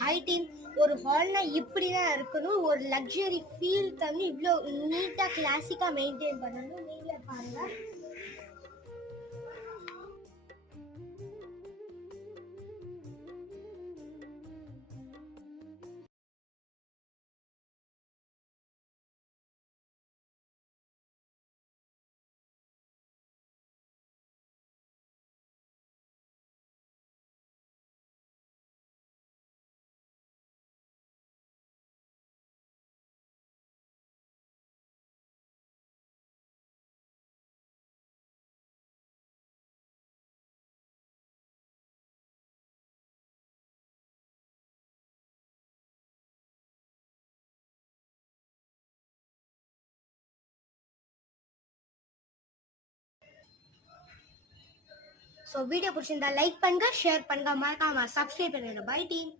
High team, ஒரு ஹால்னா இப்படிதான் இருக்கணும். ஒரு லக்ஸரி ஃபீல் தந்து இவ்வளோ நீட்டா கிளாசிக்கா மெயின்டைன் பண்ணணும். நீங்களே பாருங்க. ஸோ வீடியோ பிடிச்சிருந்தா லைக் பண்ணுங்க, ஷேர் பண்ணுங்க, மறக்காம சப்ஸ்கிரைப் பண்ணிடுங்க. Bye team.